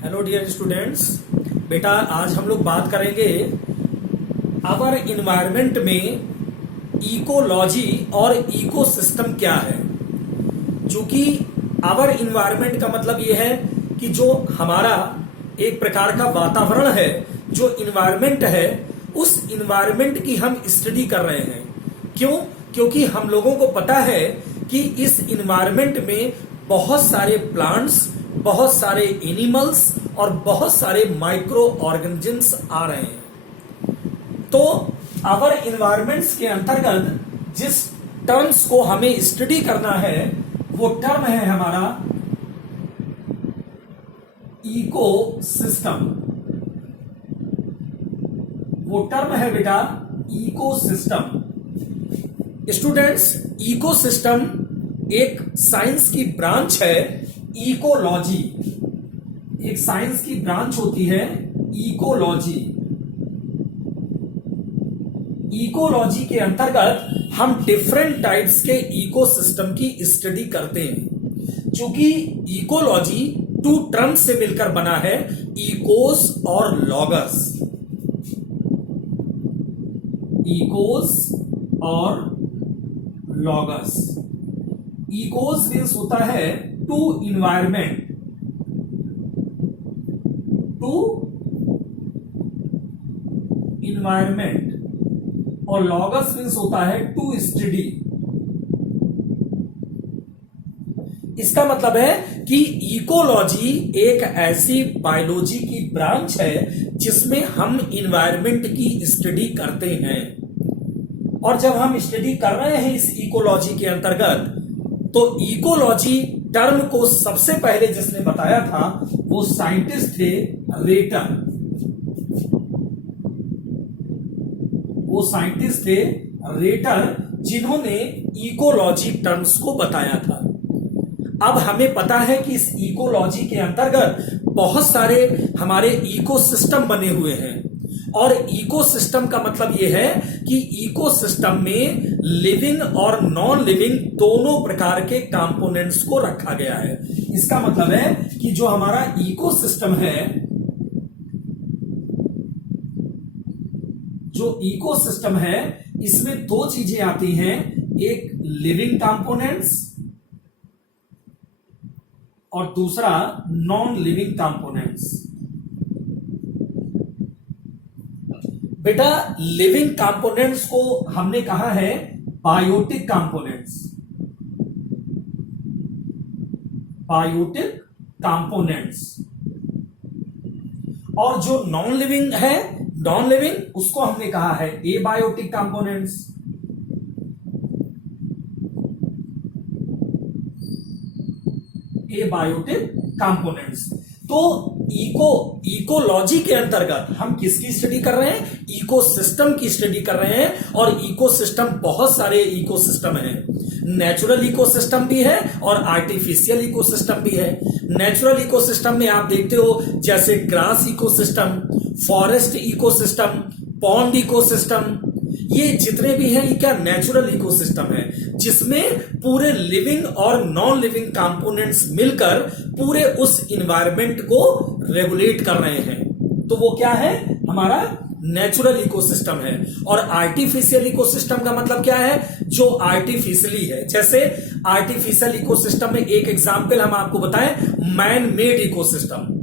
Hello dear students. बेटा आज हम लोग बात करेंगे आवर इन्वायरमेंट में इकोलॉजी और इकोसिस्टम क्या है। चूंकि आवर इन्वायरमेंट का मतलब ये है कि जो हमारा एक प्रकार का वातावरण है, जो इन्वायरमेंट है, उस इन्वायरमेंट की हम स्टडी कर रहे हैं। क्यों? क्योंकि हम लोगों को पता है कि इस इन्वायरमेंट में बहुत सारे प्लांट्स, बहुत सारे एनिमल्स और बहुत सारे माइक्रो ऑर्गेनिजम्स आ रहे हैं। तो आवर इन्वायरमेंट्स के अंतर्गत जिस टर्म्स को हमें स्टडी करना है वो टर्म है हमारा इकोसिस्टम। वो टर्म है बेटा इकोसिस्टम। स्टूडेंट्स, इकोसिस्टम एक साइंस की ब्रांच है। इकोलॉजी एक साइंस की ब्रांच होती है इकोलॉजी। इकोलॉजी के अंतर्गत हम डिफरेंट टाइप्स के इकोसिस्टम की स्टडी करते हैं। चूंकि इकोलॉजी टू टर्म्स से मिलकर बना है, इकोस और लॉगस। इकोस और लॉगस। इकोस मीन्स होता है टू इन्वायरमेंट, टू इन्वायरमेंट, और लॉगस मीन्स होता है टू स्टडी। इसका मतलब है कि इकोलॉजी एक ऐसी बायोलॉजी की ब्रांच है जिसमें हम इन्वायरमेंट की स्टडी करते हैं। और जब हम स्टडी कर रहे हैं इस इकोलॉजी के अंतर्गत, तो इकोलॉजी टर्म को सबसे पहले जिसने बताया था वो साइंटिस्ट थे रेटर। वो साइंटिस्ट थे रेटर जिन्होंने इकोलॉजी टर्म्स को बताया था। अब हमें पता है कि इस इकोलॉजी के अंतर्गत बहुत सारे हमारे इकोसिस्टम बने हुए हैं। और इकोसिस्टम का मतलब यह है कि इकोसिस्टम में लिविंग और नॉन लिविंग दोनों प्रकार के कंपोनेंट्स को रखा गया है। इसका मतलब है कि जो हमारा इकोसिस्टम है, जो इकोसिस्टम है, इसमें दो चीजें आती हैं, एक लिविंग कंपोनेंट्स और दूसरा नॉन लिविंग कंपोनेंट्स। बेटा लिविंग कंपोनेंट्स को हमने कहा है बायोटिक कंपोनेंट्स। Biotic components. और जो नॉन लिविंग है, नॉन लिविंग, उसको हमने कहा है एबायोटिक कंपोनेंट्स। Abiotic components. तो इकोलॉजी के अंतर्गत हम किसकी स्टडी कर रहे हैं? इकोसिस्टम की स्टडी कर रहे हैं। और इकोसिस्टम बहुत सारे इकोसिस्टम हैं। नेचुरल इकोसिस्टम भी है और आर्टिफिशियल इकोसिस्टम भी है। नेचुरल इकोसिस्टम में आप देखते हो जैसे grass ecosystem, forest ecosystem, pond ecosystem, ये जितने भी हैं ये क्या नेचुरल इकोसिस्टम है, जिसमें पूरे लिविंग और नॉन लिविंग कंपोनेंट्स मिलकर पूरे उस इन्वायरमेंट को रेगुलेट कर रहे हैं। तो वो क्या है? हमारा नेचुरल इकोसिस्टम है। और आर्टिफिशियल इकोसिस्टम का मतलब क्या है? जो आर्टिफिशियली है। जैसे आर्टिफिशियल इकोसिस्टम में एक एग्जांपल हम आपको बताएं, man made ecosystem.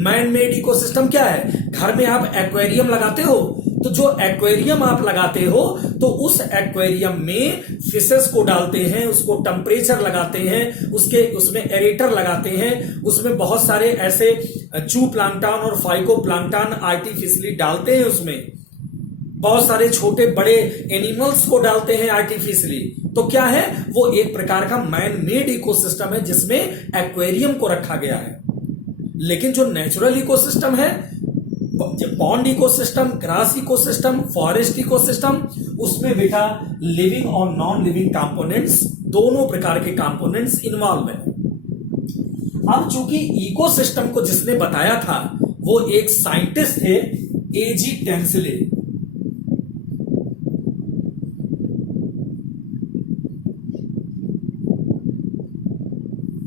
Man made ecosystem क्या है? घर में आप एक्वेरियम लगाते हो, तो जो एक्वेरियम आप लगाते हो तो उस एक्वेरियम में फिशेस को डालते हैं, उसको टेम्परेचर लगाते हैं, उसमें एरेटर लगाते हैं, उसमें बहुत सारे ऐसे जू प्लांक्टन और फाइको प्लांक्टन आर्टिफिशियली डालते हैं, उसमें बहुत सारे छोटे बड़े एनिमल्स को डालते हैं आर्टिफिशियली। तो क्या है? वो एक प्रकार का मैन मेड इकोसिस्टम है जिसमें एक्वेरियम को रखा गया है। लेकिन जो नेचुरल इकोसिस्टम है, pond ecosystem, grass ecosystem, forest ecosystem, उसमें बेटा लिविंग और नॉन लिविंग कंपोनेंट्स, दोनों प्रकार के कंपोनेंट्स इन्वॉल्व हैं। अब चूंकि इकोसिस्टम को जिसने बताया था वो एक साइंटिस्ट थे, एजी टेंसले।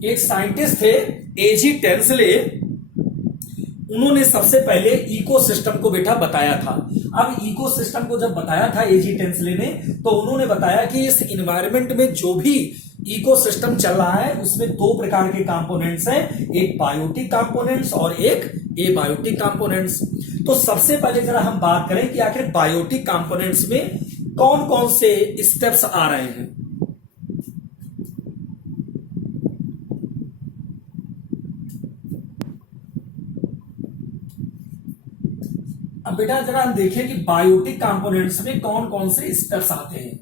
एक साइंटिस्ट थे एजी टेंसले, उन्होंने सबसे पहले इकोसिस्टम को बेटा बताया था। अब इकोसिस्टम को जब बताया था एजी टेंसले ने, तो उन्होंने बताया कि इस इन्वायरमेंट में जो भी इकोसिस्टम चल रहा है उसमें दो प्रकार के कंपोनेंट्स हैं, एक बायोटिक कंपोनेंट्स और एक एबायोटिक कंपोनेंट्स। तो सबसे पहले जरा हम बात करें कि आखिर बायोटिक कंपोनेंट्स में कौन कौन से स्टेप्स आ रहे हैं। अब बेटा जरा हम देखें कि बायोटिक कंपोनेंट्स में कौन कौन से स्टेप्स आते हैं।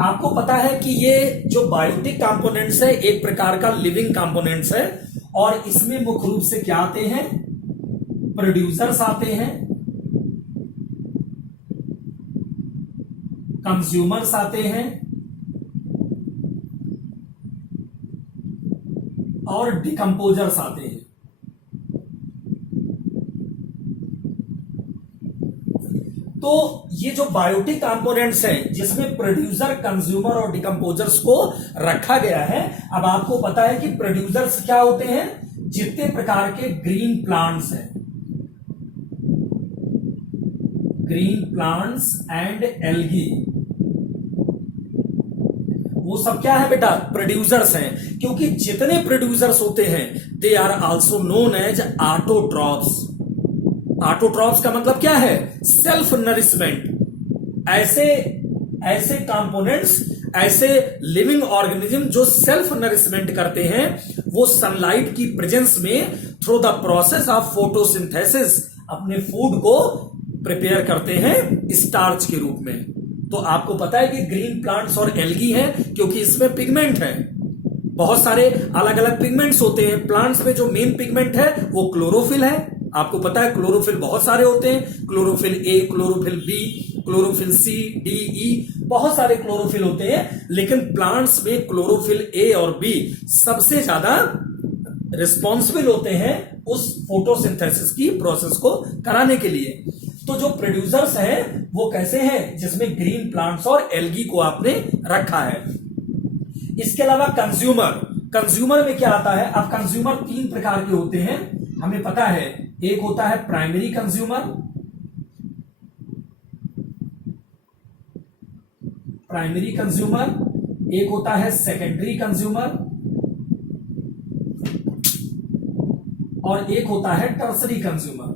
आपको पता है कि ये जो बायोटिक कंपोनेंट्स है एक प्रकार का लिविंग कंपोनेंट्स है, और इसमें मुख्य रूप से क्या आते हैं, प्रोड्यूसर्स आते हैं, कंज्यूमर्स आते हैं और डिकम्पोजर्स आते हैं। तो ये जो बायोटिक कंपोनेंट्स हैं जिसमें प्रोड्यूसर, कंज्यूमर और डिकम्पोजर्स को रखा गया है, अब आपको पता है कि प्रोड्यूसर्स क्या होते हैं, जितने प्रकार के ग्रीन प्लांट्स हैं, ग्रीन प्लांट्स एंड एल्गी, वो सब क्या है बेटा, प्रोड्यूसर्स हैं। क्योंकि जितने प्रोड्यूसर्स होते हैं they are also known as autotrophs. Autotrophs का मतलब क्या है, सेल्फ नरिशमेंट। ऐसे कंपोनेंट्स, ऐसे लिविंग ऑर्गेनिज्म जो सेल्फ नरिशमेंट करते हैं, वो सनलाइट की प्रेजेंस में through the process of photosynthesis अपने फूड को प्रिपेयर करते हैं स्टार्च के रूप में। तो आपको पता है कि ग्रीन प्लांट्स और एल्गी हैं क्योंकि इसमें पिगमेंट है, बहुत सारे अलग अलग पिगमेंट्स होते हैं। प्लांट्स में जो मेन पिगमेंट है वो क्लोरोफिल है। आपको पता है क्लोरोफिल बहुत सारे होते हैं, chlorophyll A, chlorophyll B, chlorophyll C, D, E, बहुत सारे क्लोरोफिल होते हैं। लेकिन प्लांट्स में क्लोरोफिल ए और बी सबसे ज्यादा रिस्पॉन्सिबल होते हैं उस फोटोसिंथेसिस की प्रोसेस को कराने के लिए। तो जो प्रोड्यूसर्स हैं वो कैसे हैं, जिसमें ग्रीन प्लांट्स और एल्गी को आपने रखा है। इसके अलावा कंज्यूमर में क्या आता है, अब कंज्यूमर तीन प्रकार के होते हैं, हमें पता है। एक होता है प्राइमरी कंज्यूमर, एक होता है सेकेंडरी कंज्यूमर और एक होता है टर्सरी कंज्यूमर।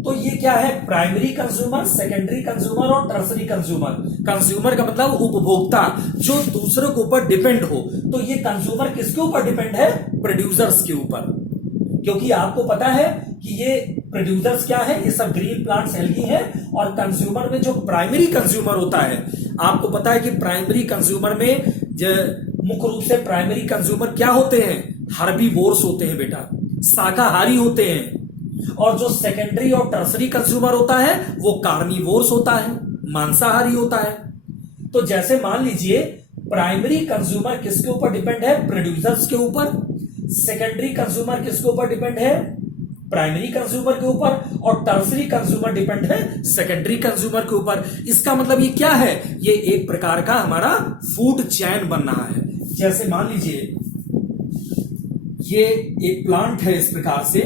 तो ये क्या है, प्राइमरी कंज्यूमर, सेकेंडरी कंज्यूमर और टर्सरी कंज्यूमर। कंज्यूमर का मतलब उपभोक्ता, जो दूसरों के ऊपर डिपेंड हो। तो ये कंज्यूमर किसके ऊपर डिपेंड है, प्रोड्यूसर्स के ऊपर। क्योंकि आपको पता है कि ये प्रोड्यूसर्स क्या है, ये सब ग्रीन प्लांट्स, एल्गी है। और कंज्यूमर में जो प्राइमरी कंज्यूमर होता है, आपको पता है कि प्राइमरी कंज्यूमर में मुख्य रूप से प्राइमरी कंज्यूमर क्या होते हैं, हर्बीवोर्स होते हैं बेटा, शाकाहारी होते हैं। और जो सेकेंडरी और टर्सरी कंज्यूमर होता है वो कार्निवोर्स होता है, मांसाहारी होता है। तो जैसे मान लीजिए प्राइमरी कंज्यूमर किसके ऊपर डिपेंड है, प्रोड्यूसर्स के ऊपर। सेकेंडरी कंज्यूमर किसके ऊपर डिपेंड है, प्राइमरी कंज्यूमर के ऊपर। और टर्सरी कंज्यूमर डिपेंड है सेकेंडरी कंज्यूमर के ऊपर। इसका मतलब ये क्या है, ये एक प्रकार का हमारा फूड चैन बन रहा है। जैसे मान लीजिए ये एक प्लांट है, इस प्रकार से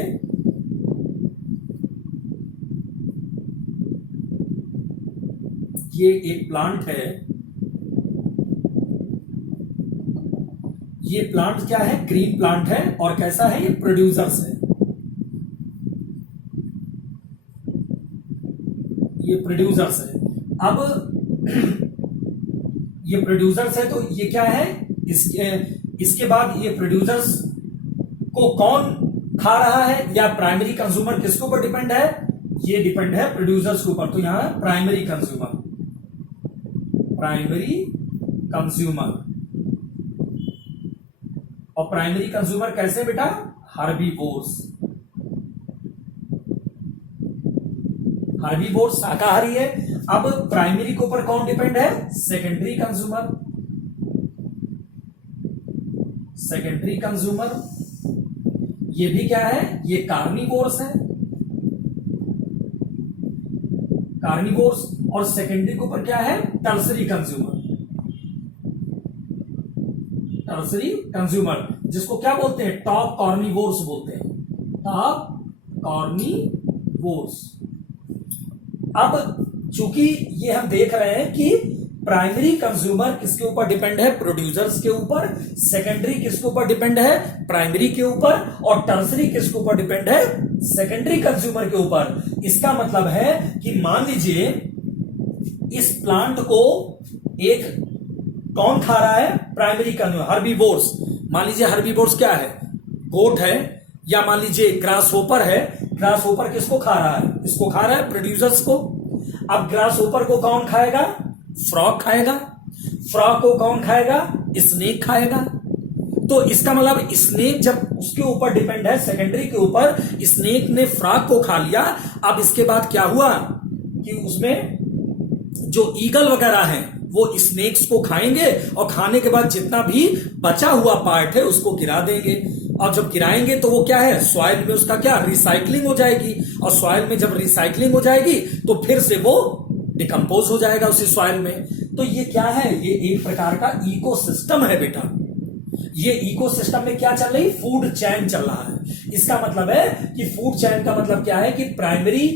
ये एक प्लांट है। ये प्लांट क्या है, ग्रीन प्लांट है। और कैसा है, ये प्रोड्यूसर्स है, ये प्रोड्यूसर्स है। अब ये प्रोड्यूसर्स है, तो ये क्या है, इसके बाद ये प्रोड्यूसर्स को कौन खा रहा है, या प्राइमरी कंज्यूमर किसके ऊपर डिपेंड है, ये डिपेंड है प्रोड्यूसर्स के ऊपर। तो यहां प्राइमरी कंज्यूमर और प्राइमरी कंज्यूमर कैसे बेटा, हर्बीवोर्स शाकाहारी है। अब प्राइमरी के ऊपर कौन डिपेंड है, सेकेंडरी कंज्यूमर, ये भी क्या है, ये कार्निवोर्स है। कार्निवोर्स, और सेकेंडरी के ऊपर क्या है, टर्सरी कंज्यूमर। टर्सरी कंज्यूमर जिसको क्या बोलते हैं, टॉप कार्निवोर्स बोलते हैं, टॉप कार्निवोर्स। अब चूंकि ये हम देख रहे हैं कि प्राइमरी कंज्यूमर किसके ऊपर डिपेंड है, प्रोड्यूसर्स के ऊपर, सेकेंडरी किसके ऊपर डिपेंड है, प्राइमरी के ऊपर, और टर्सरी किसके ऊपर डिपेंड है, सेकेंडरी कंज्यूमर के ऊपर। इसका मतलब है कि मान लीजिए इस प्लांट को एक कौन खा रहा है, प्राइमरी कंज्यूमर, हर्बीवोर्स। मान लीजिए हर्बीवोर्स क्या है, गोट है, या मान लीजिए ग्रास होपर है। ग्रास होपर किसको खा रहा है, इसको खा रहा है, प्रोड्यूसर्स को। अब ग्रास होपर को कौन खाएगा, फ्रॉग खाएगा। फ्रॉग को कौन खाएगा, स्नेक खाएगा। तो इसका मतलब स्नेक जब उसके ऊपर डिपेंड है, सेकेंडरी के ऊपर, स्नेक ने फ्रॉग को खा लिया। अब इसके बाद क्या हुआ कि उसमें जो ईगल वगैरह हैं वो स्नेक्स को खाएंगे, और खाने के बाद जितना भी बचा हुआ पार्ट है उसको गिरा देंगे। और जब गिराएंगे तो वो क्या है, सॉइल में उसका क्या रिसाइकलिंग हो जाएगी, और सॉइल में जब रिसाइकलिंग हो जाएगी तो फिर से वो डिकम्पोज हो जाएगा उसी सॉइल में। तो ये क्या है, ये एक प्रकार का इकोसिस्टम है बेटा। ये इकोसिस्टम में क्या चल रही, फूड चेन चल रहा है। इसका मतलब है कि फूड चेन का मतलब क्या है कि प्राइमरी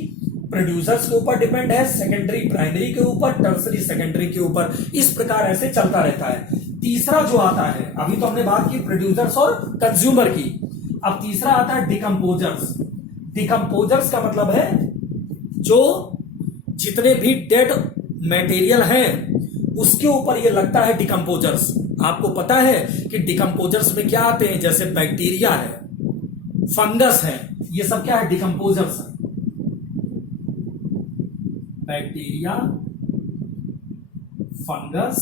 प्रोड्यूसर्स के ऊपर डिपेंड है, सेकेंडरी प्राइमरी के ऊपर, टर्सरी सेकेंडरी के ऊपर। इस प्रकार ऐसे चलता रहता है। तीसरा जो आता है, अभी तो हमने बात की प्रोड्यूसर्स और कंज्यूमर की, अब तीसरा आता है डिकम्पोजर्स। डिकम्पोजर्स का मतलब है जो जितने भी डेड मटेरियल हैं उसके ऊपर ये लगता है डिकम्पोजर्स। आपको पता है कि डिकम्पोजर्स में क्या आते हैं, जैसे बैक्टीरिया है, फंगस है, ये सब क्या है, डिकम्पोजर्स है। बैक्टीरिया, फंगस,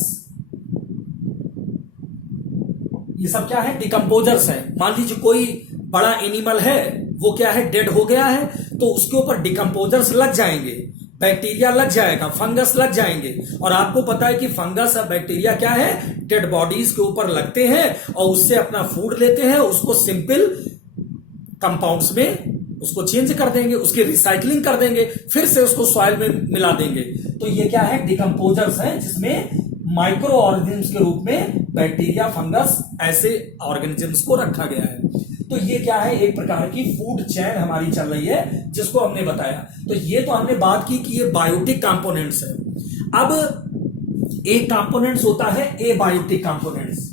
ये सब क्या है, डिकम्पोजर्स है। मान लीजिए कोई बड़ा एनिमल है, वो क्या है, डेड हो गया है, तो उसके ऊपर डिकम्पोजर्स लग जाएंगे, बैक्टीरिया लग जाएगा, फंगस लग जाएंगे। और आपको पता है कि फंगस और बैक्टीरिया क्या है, डेड बॉडीज के ऊपर लगते हैं और उससे अपना फूड लेते हैं, उसको सिंपल कंपाउंड्स में उसको चेंज कर देंगे, उसकी रिसाइकलिंग कर देंगे, फिर से उसको सॉइल में मिला देंगे। तो ये क्या है, डिकम्पोजर्स हैं, जिसमें माइक्रो ऑर्गेनिज्म्स के रूप में बैक्टीरिया, फंगस ऐसे ऑर्गेनिजम्स को रखा गया है। तो ये क्या है, एक प्रकार की फूड चेन हमारी चल रही है, जिसको हमने बताया। तो ये तो हमने बात की कि ये बायोटिक कंपोनेंट्स है। अब एक कंपोनेंट्स होता है एबायोटिक कंपोनेंट्स।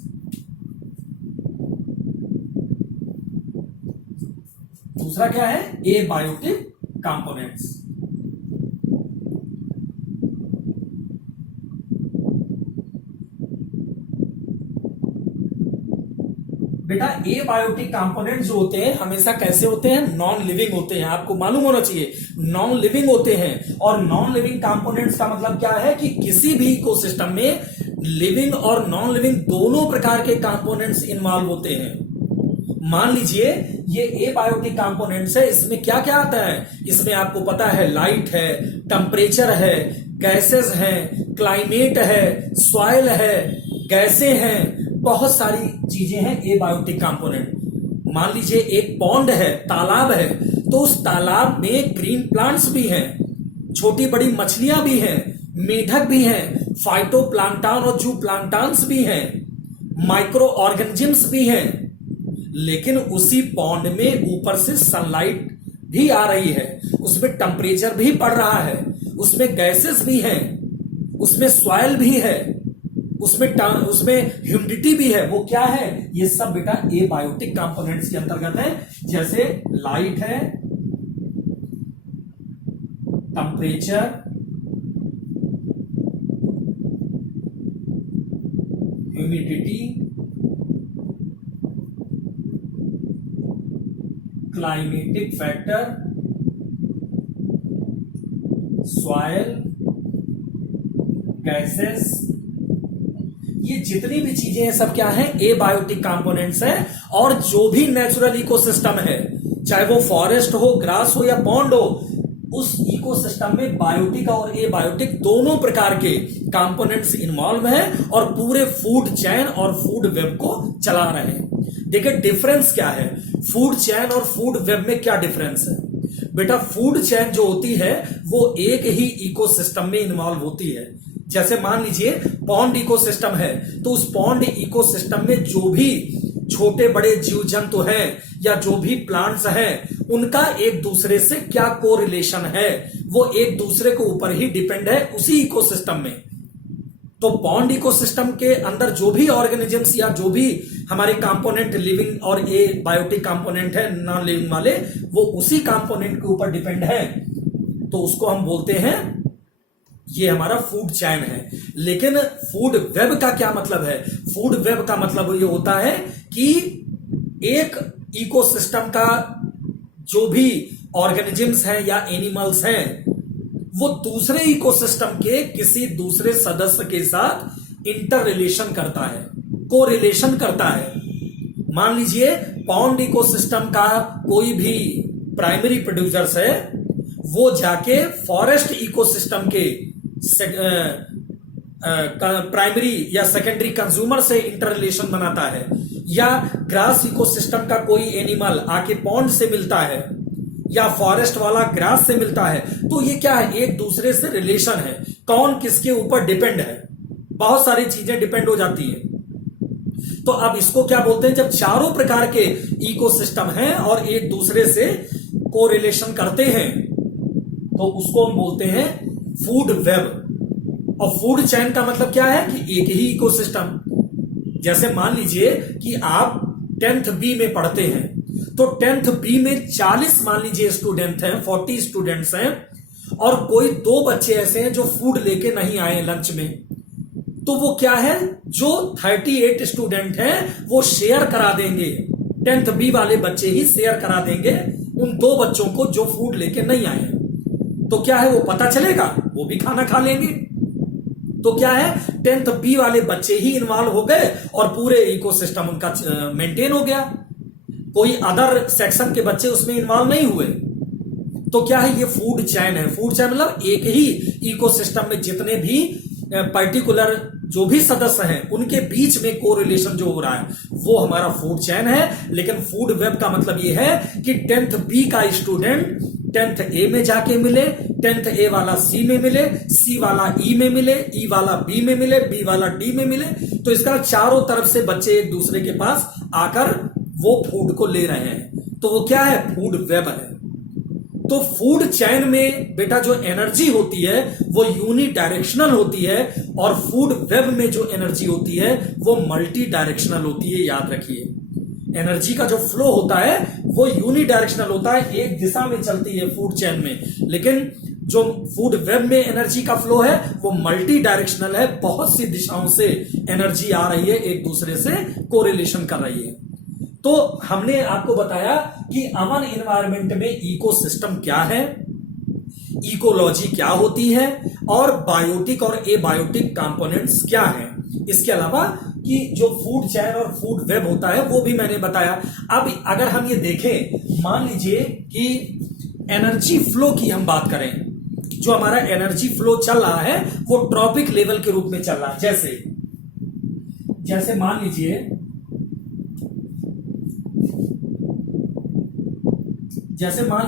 दूसरा क्या है, एबायोटिक कंपोनेंट्स। बेटा एबायोटिक कंपोनेंट जो होते हैं हमेशा कैसे होते हैं, नॉन लिविंग होते हैं। आपको मालूम होना चाहिए, नॉन लिविंग होते हैं। और नॉन लिविंग कंपोनेंट्स का मतलब क्या है कि किसी भी इकोसिस्टम में लिविंग और नॉन लिविंग दोनों प्रकार के कंपोनेंट्स इन्वॉल्व होते हैं। मान लीजिए ये एबायोटिक कंपोनेंट्स है, इसमें क्या क्या आता है, इसमें आपको पता है लाइट है, टेम्परेचर है, गैसेस हैं, क्लाइमेट है, सॉइल है, गैसें हैं, बहुत सारी चीजें हैं एबायोटिक कंपोनेंट। मान लीजिए एक पॉन्ड है, तालाब है, तो उस तालाब में ग्रीन प्लांट्स भी हैं, छोटी बड़ी मछलियां भी हैं, मेढक भी हैं, फाइटोप्लांक्टन और जू प्लांक्टन्स भी हैं, माइक्रो ऑर्गेनिजम्स भी हैं। लेकिन उसी पॉन्ड में ऊपर से सनलाइट भी आ रही है, उसमें टेम्परेचर भी बढ़ रहा है, उसमें गैसेस भी हैं, उसमें सॉइल भी है, उसमें ह्यूमिडिटी भी है। वो क्या है, ये सब बेटा एबायोटिक कंपोनेंट्स के अंतर्गत है। जैसे लाइट है, temperature, humidity, climatic factor, soil, gases, ये जितनी भी चीजें हैं सब क्या है, एबायोटिक कंपोनेंट्स हैं। और जो भी नेचुरल इकोसिस्टम है, चाहे वो फॉरेस्ट हो, ग्रास हो या पॉन्ड हो, उस इकोसिस्टम में बायोटिक और एबायोटिक दोनों प्रकार के कंपोनेंट्स इन्वॉल्व हैं और पूरे फूड चेन और फूड वेब को चला रहे हैं। देखिए डिफरेंस क्या है, फूड चेन और फूड वेब में क्या डिफरेंस है। बेटा फूड चेन जो होती है वो एक ही इकोसिस्टम में इन्वॉल्व होती है। जैसे मान लीजिए पॉन्ड इकोसिस्टम है, तो उस पॉन्ड इकोसिस्टम में जो भी छोटे बड़े जीव जंतु हैं या जो भी प्लांट्स हैं, उनका एक दूसरे से क्या कोरिलेशन है, वो एक दूसरे के ऊपर ही डिपेंड है उसी इकोसिस्टम में। तो पॉन्ड इकोसिस्टम के अंदर जो भी ऑर्गेनिजम्स या जो भी हमारे कंपोनेंट लिविंग और ए बायोटिक कंपोनेंट है नॉन लिविंग वाले, वो उसी कंपोनेंट के ऊपर डिपेंड है, तो उसको हम बोलते हैं ये हमारा फूड चैन है। लेकिन फूड वेब का क्या मतलब है? फूड वेब का मतलब ये होता है कि एक इकोसिस्टम का जो भी ऑर्गेनिजम्स हैं या एनिमल्स हैं, वो दूसरे इकोसिस्टम के किसी दूसरे सदस्य के साथ इंटर रिलेशन करता है, को रिलेशन करता है। मान लीजिए पॉन्ड इकोसिस्टम का कोई भी प्राइमरी प्रोड्यूसर्स है, वो जाके फॉरेस्ट इकोसिस्टम के प्राइमरी या सेकेंडरी कंज्यूमर से इंटर रिलेशन बनाता है, या ग्रास इकोसिस्टम का कोई एनिमल आके पॉन्ड से मिलता है, या फॉरेस्ट वाला ग्रास से मिलता है, तो ये क्या है? एक दूसरे से रिलेशन है। कौन किसके ऊपर डिपेंड है, बहुत सारी चीजें डिपेंड हो जाती है। तो अब इसको क्या बोलते हैं? जब चारों प्रकार के इकोसिस्टम हैं और एक दूसरे से कोरिलेशन करते हैं, तो उसको हम बोलते हैं फूड वेब। और फूड चेन का मतलब क्या है? कि एक ही इकोसिस्टम। जैसे मान लीजिए कि आप 10th बी में पढ़ते हैं, तो 10th बी में 40 मान लीजिए स्टूडेंट हैं, 40 स्टूडेंट्स हैं, और कोई 2 बच्चे ऐसे हैं जो फूड लेके नहीं आए लंच में, तो वो क्या है? जो 38 स्टूडेंट हैं वो शेयर करा देंगे, 10th बी वाले बच्चे ही शेयर करा देंगे उन 2 बच्चों को जो फूड लेके नहीं आए। तो क्या है? वो पता चलेगा, वो भी खाना खा लेंगे। तो क्या है? 10th बी वाले बच्चे ही इन्वॉल्व हो गए और पूरे इकोसिस्टम उनका मेंटेन हो गया, कोई अदर सेक्शन के बच्चे उसमें इन्वॉल्व नहीं हुए। तो क्या है? ये फूड चैन है। फूड चैन मतलब एक ही इकोसिस्टम में जितने भी पर्टिकुलर जो भी सदस्य हैं उनके बीच में कोरिलेशन जो हो रहा है, वो हमारा फूड चैन है। लेकिन फूड वेब का मतलब ये है कि 10th बी का स्टूडेंट 10th ए में जाके मिले, 10th ए वाला सी में मिले, सी वाला ई में मिले, ई वाला बी में मिले, बी वाला डी में मिले, तो इसका चारों तरफ से बच्चे एक दूसरे के पास आकर वो फूड को ले रहे हैं, तो वो क्या है? फूड वेब है। तो फूड चैन में बेटा जो एनर्जी होती है वो यूनि डायरेक्शनल होती है, और फूड वेब में जो एनर्जी होती है वो मल्टी डायरेक्शनल होती है। याद रखिए, एनर्जी का जो फ्लो होता है वो यूनि डायरेक्शनल होता है, एक दिशा में चलती है फूड चैन में, लेकिन जो फूड वेब में एनर्जी का फ्लो है वो मल्टी डायरेक्शनल है, बहुत सी दिशाओं से एनर्जी आ रही है, एक दूसरे से कोरिलेशन कर रही है। तो हमने आपको बताया कि अमन एनवायरनमेंट में इकोसिस्टम क्या है, इकोलॉजी क्या होती है, और बायोटिक और एबायोटिक कंपोनेंट्स क्या हैं। इसके अलावा कि जो फूड चैन और फूड वेब होता है वो भी मैंने बताया। अब अगर हम ये देखें, मान लीजिए कि एनर्जी फ्लो की हम बात करें, जो हमारा एनर्जी फ्लो चल रहा है वो ट्रॉपिक लेवल के रूप में चल रहा है। जैसे मान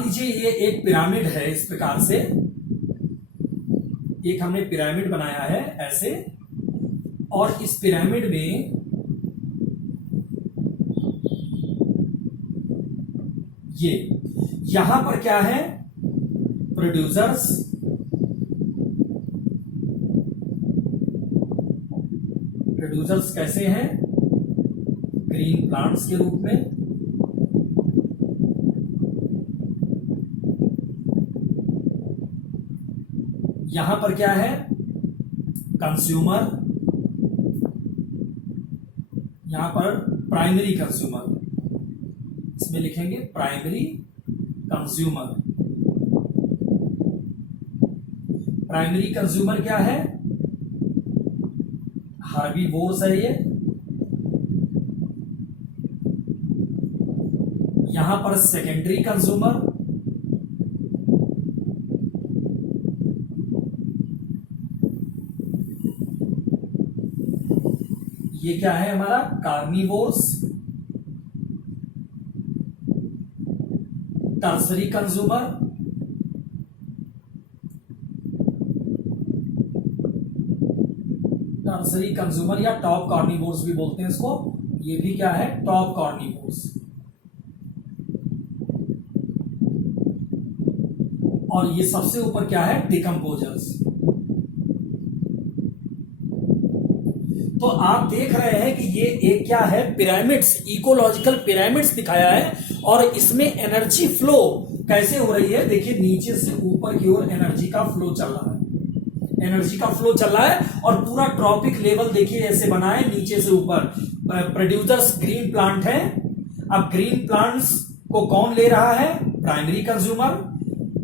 लीजिए ये एक पिरामिड है, इस प्रकार से एक हमने पिरामिड बनाया है ऐसे, और इस पिरामिड में ये यहां पर क्या है? प्रोड्यूसर्स, कैसे हैं? ग्रीन प्लांट्स के रूप में, यहां पर क्या है? कंज्यूमर, यहां पर प्राइमरी कंज्यूमर, इसमें लिखेंगे प्राइमरी कंज्यूमर। प्राइमरी कंज्यूमर क्या है? हर्बीवोर्स है ये। यहां पर सेकेंडरी कंज्यूमर, ये क्या है हमारा? Carnivores. Tertiary consumer, tertiary consumer या टॉप कार्निवोर्स भी बोलते हैं इसको, ये भी क्या है, टॉप कार्निवोर्स। और ये सबसे ऊपर क्या है, डिकम्पोजर्स। तो आप देख रहे हैं कि ये एक क्या है, पिरामिड्स, इकोलॉजिकल पिरामिड्स दिखाया है। और इसमें एनर्जी फ्लो कैसे हो रही है, देखिए नीचे से ऊपर की ओर एनर्जी का फ्लो चल रहा है, एनर्जी का फ्लो चल रहा है। और पूरा ट्रॉपिक लेवल देखिए ऐसे बना है, नीचे से ऊपर। प्रोड्यूसर्स ग्रीन प्लांट है। अब ग्रीन प्लांट्स को कौन ले रहा है, प्राइमरी कंज्यूमर।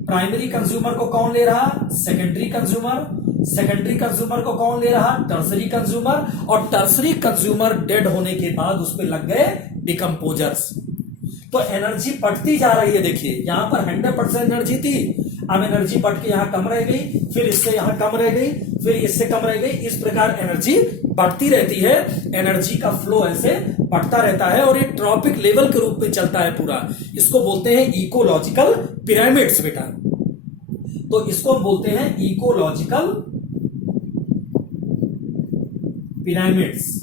प्राइमरी कंज्यूमर को कौन ले रहा, सेकेंडरी कंज्यूमर। सेकेंडरी कंज्यूमर को कौन ले रहा, टर्सरी कंज्यूमर। और टर्सरी कंज्यूमर डेड होने के बाद उस पर लग गए डिकम्पोजर्स। तो एनर्जी बढ़ती जा रही है, देखिए यहां पर 100% एनर्जी थी, अब एनर्जी बढ़ के यहां कम रह गई, फिर इससे यहां कम रह गई, फिर इससे कम रह गई। इस प्रकार एनर्जी बढ़ती रहती है, एनर्जी का फ्लो ऐसे बढ़ता रहता है और ये ट्रॉपिक लेवल के रूप में चलता है पूरा। इसको बोलते हैं इकोलॉजिकल पिरामिड्स बेटा। तो इसको हम बोलते हैं इकोलॉजिकल पिरामिड्स।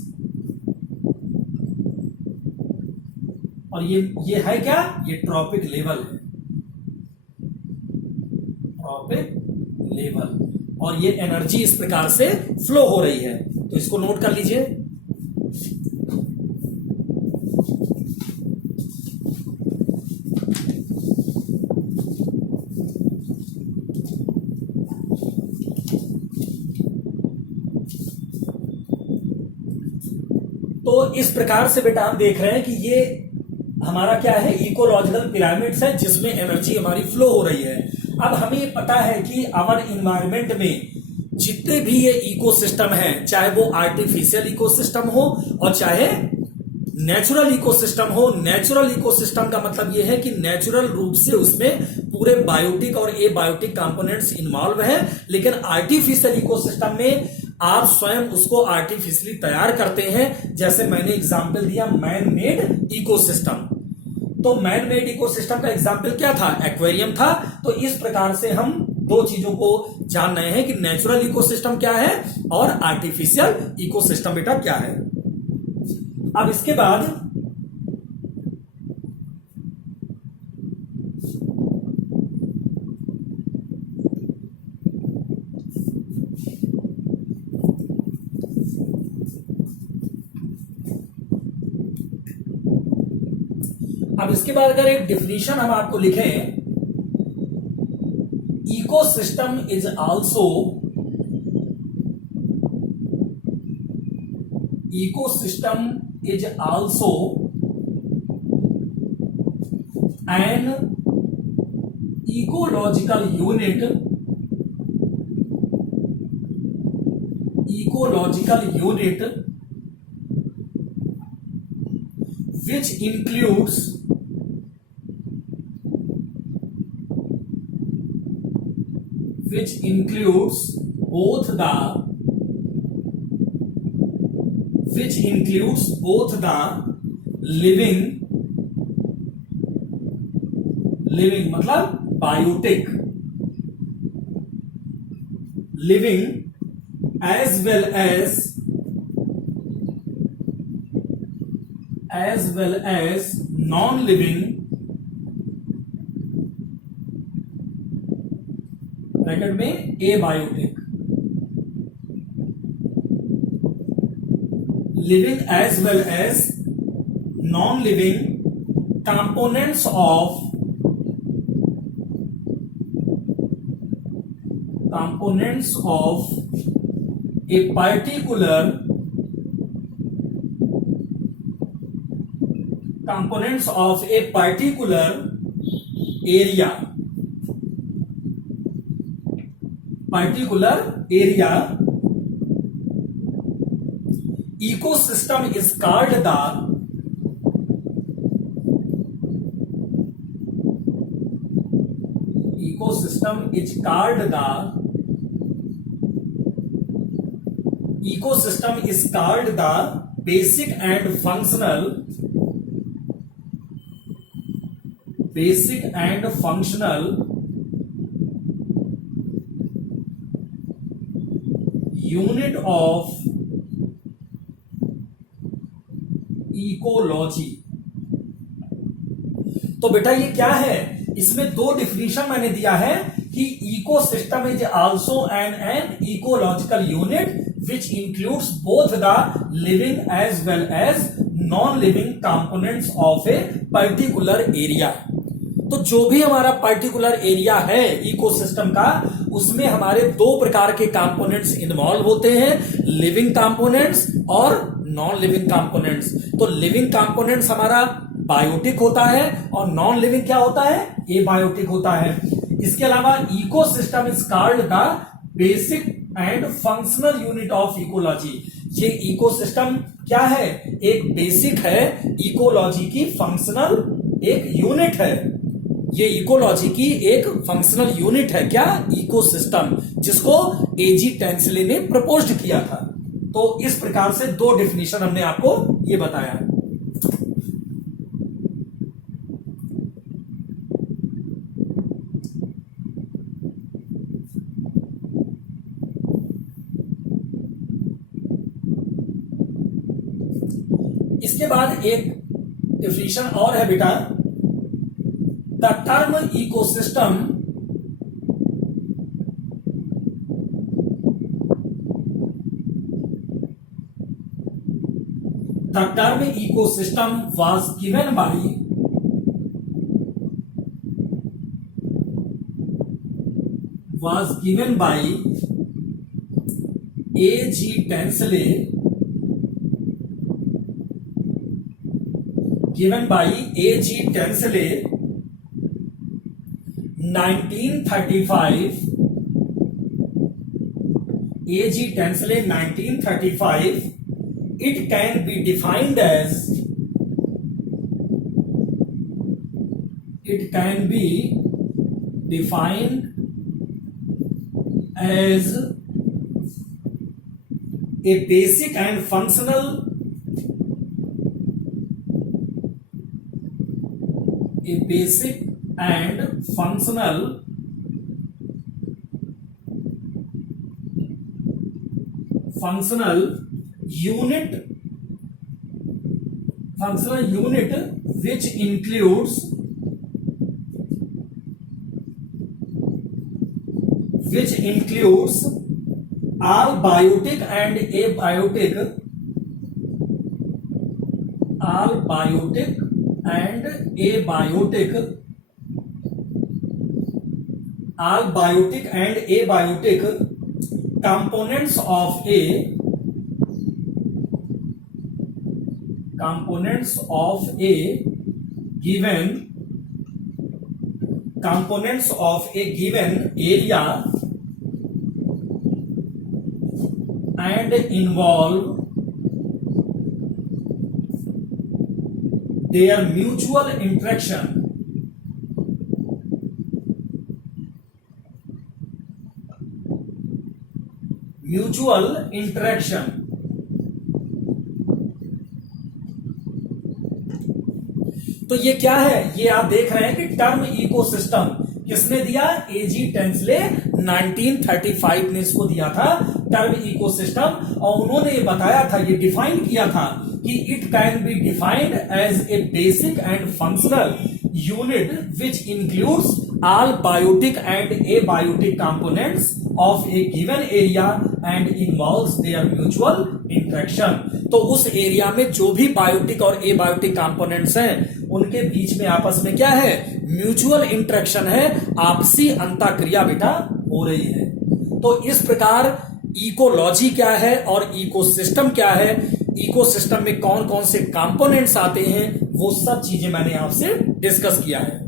और ये है क्या, ये ट्रॉपिक लेवल है, ट्रॉपिक लेवल। और ये एनर्जी इस प्रकार से फ्लो हो रही है, तो इसको नोट कर लीजिए। तो इस प्रकार से बेटा हम देख रहे हैं कि ये हमारा क्या है, इकोलॉजिकल पिरामिड्स है जिसमें एनर्जी हमारी फ्लो हो रही है। अब हमें पता है कि आवर इन्वायरमेंट में जितने भी ये इकोसिस्टम है, चाहे वो आर्टिफिशियल इकोसिस्टम हो और चाहे नेचुरल इकोसिस्टम हो। नेचुरल इकोसिस्टम का मतलब ये है कि नेचुरल रूप से उसमें पूरे बायोटिक और एबायोटिक कंपोनेंट्स इन्वॉल्व है। लेकिन आर्टिफिशियल इकोसिस्टम में आप स्वयं उसको आर्टिफिशियली तैयार करते हैं। जैसे मैंने एग्जांपल दिया मैन मेड इकोसिस्टम, तो मैन मेड इकोसिस्टम का एग्जांपल क्या था, एक्वेरियम था। तो इस प्रकार से हम दो चीजों को जान रहे हैं कि नेचुरल इकोसिस्टम क्या है और आर्टिफिशियल इकोसिस्टम बेटा क्या है। अब इसके बाद अगर एक डिफिनीशन हम आपको लिखें, ecosystem is also an ecological unit which includes both the living मतलब biotic living as well as non-living bracket में abiotic, living as well as non-living components of a particular area. Ecosystem is called the basic and functional basic and functional unit of ecology. तो बेटा ये क्या है, इसमें दो definition मैंने दिया है कि ecosystem is also an ecological unit which includes both the living as well as non-living components of a particular area। तो जो भी हमारा पर्टिकुलर एरिया है इकोसिस्टम का, उसमें हमारे दो प्रकार के कंपोनेंट्स इन्वॉल्व होते हैं, लिविंग कंपोनेंट्स और नॉन लिविंग कंपोनेंट्स। तो लिविंग कंपोनेंट्स हमारा बायोटिक होता है और नॉन लिविंग क्या होता है, एबायोटिक होता है। इसके अलावा ecosystem is called the basic and functional unit of ecology. ये इकोसिस्टम क्या है, एक बेसिक है इकोलॉजी की, फंक्शनल एक यूनिट है। ये इकोलॉजी की एक फंक्शनल यूनिट है क्या, इकोसिस्टम, जिसको एजी टेंसले ने प्रपोज्ड किया था। तो इस प्रकार से दो डेफिनेशन हमने आपको ये बताया। इसके बाद एक डेफिनेशन और है बेटा, the term ecosystem was given by A.G. Tansley, given by A.G. Tansley 1935, A.G. Tansley 1935, it can be defined as, it can be defined as a basic and functional, a basic and functional unit which includes all biotic and abiotic, all biotic and abiotic, all biotic and abiotic components of a given area and involve their mutual interaction, तो ये क्या है, ये आप देख रहे हैं कि टर्म इकोसिस्टम किसने दिया, एजी टेंसले 1935 ने इसको दिया था टर्म इकोसिस्टम। और उन्होंने ये बताया था, ये डिफाइन किया था कि it can be defined as a basic and functional unit which includes all biotic and abiotic components of a given area and involves their mutual interaction। तो उस एरिया में जो भी बायोटिक और एबायोटिक कंपोनेंट्स हैं उनके बीच में आपस में क्या है, म्यूचुअल इंटरेक्शन है, आपसी अंतःक्रिया बेटा हो रही है। तो इस प्रकार इकोलॉजी क्या है और इकोसिस्टम क्या है, इकोसिस्टम में कौन कौन से कंपोनेंट्स आते हैं, वो सब चीजें मैंने आपसे डिस्कस किया है।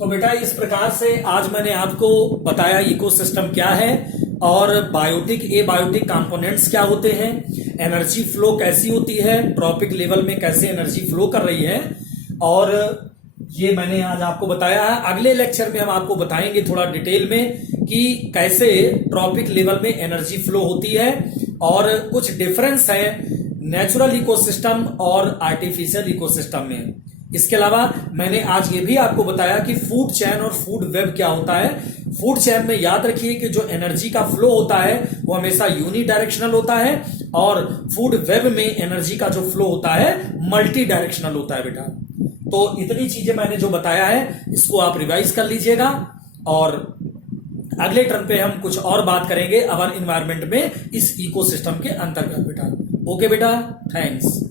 तो बेटा इस प्रकार से आज मैंने आपको बताया इकोसिस्टम क्या है और बायोटिक एबायोटिक कंपोनेंट्स क्या होते हैं, एनर्जी फ्लो कैसी होती है, ट्रॉपिक लेवल में कैसे एनर्जी फ्लो कर रही है, और ये मैंने आज आपको बताया है। अगले लेक्चर में हम आपको बताएंगे थोड़ा डिटेल में कि कैसे ट्रॉपिक लेवल में एनर्जी फ्लो होती है और कुछ डिफरेंस है नेचुरल इकोसिस्टम और आर्टिफिशियल इकोसिस्टम में। इसके अलावा मैंने आज ये भी आपको बताया कि फूड चेन और फूड वेब क्या होता है। फूड चेन में याद रखिए कि जो एनर्जी का फ्लो होता है वो हमेशा यूनी डायरेक्शनल होता है और फूड वेब में एनर्जी का जो फ्लो होता है मल्टी डायरेक्शनल होता है बेटा। तो इतनी चीजें मैंने जो बताया है इसको आप रिवाइज कर लीजिएगा और अगले टर्म पे हम कुछ और बात करेंगे अवर एनवायरनमेंट में इस इकोसिस्टम के अंतर्गत बेटा। ओके बेटा, थैंक्स।